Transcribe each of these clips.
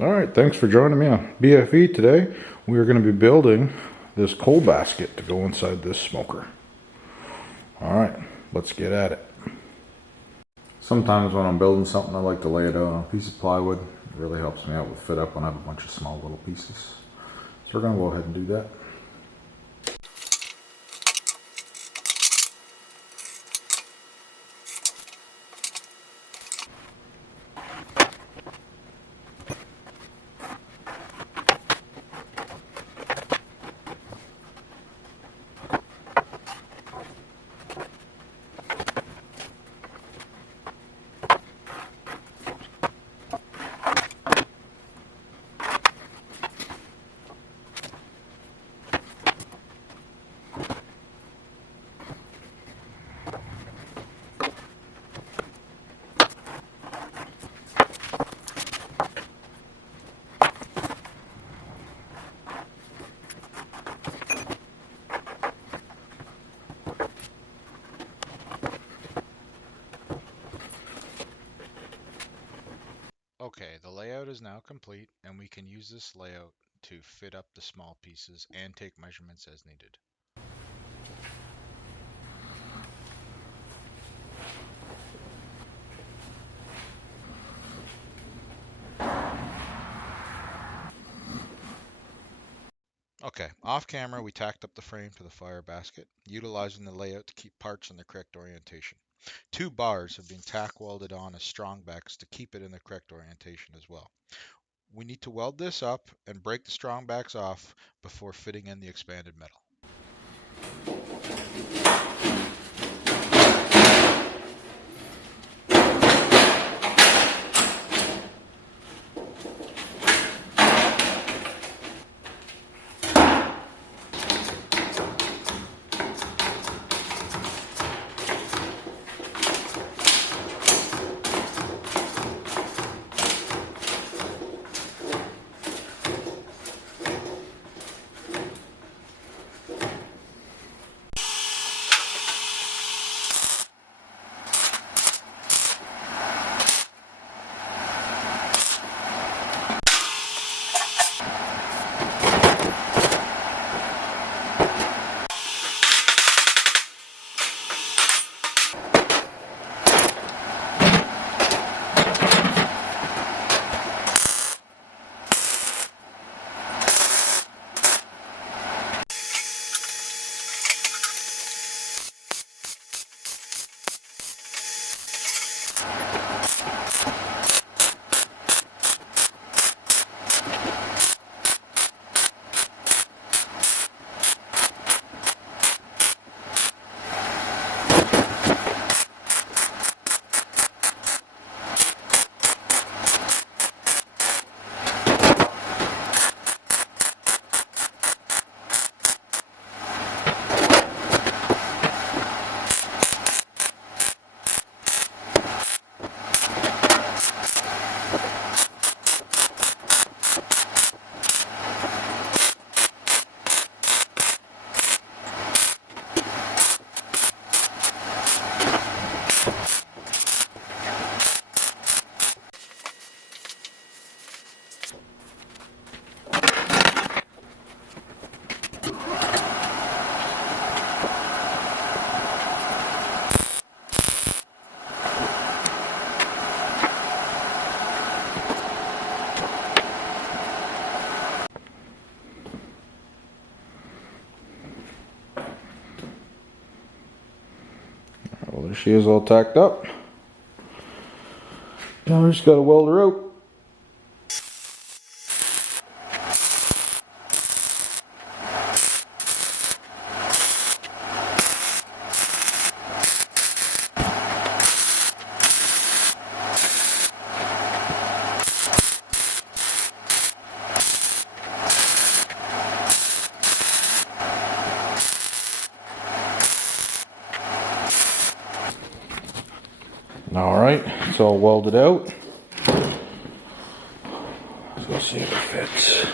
Alright, thanks for joining me on BFE today. We are going to be building this coal basket to go inside this smoker. Alright, let's get at it. Sometimes when I'm building something, I like to lay it out on a piece of plywood. It really helps me out with fit up when I have a bunch of small little pieces. So we're going to go ahead and do that. Okay, the layout is now complete, and we can use this layout to fit up the small pieces and take measurements as needed. Okay, off camera we tacked up the frame to the fire basket, utilizing the layout to keep parts in the correct orientation. 2 bars have been tack welded on as strong backs to keep it in the correct orientation as well. We need to weld this up and break the strong backs off before fitting in the expanded metal. Well, there she is all tacked up. Now we just got to weld her out. Alright, it's all welded out. So let's see if it fits.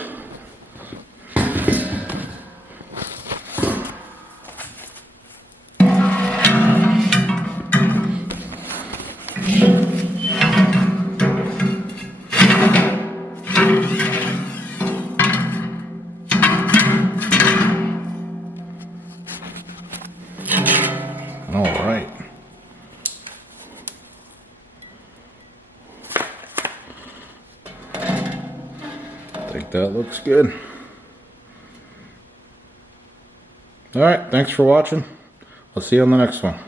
think that looks good. Alright, thanks for watching. I'll see you on the next one.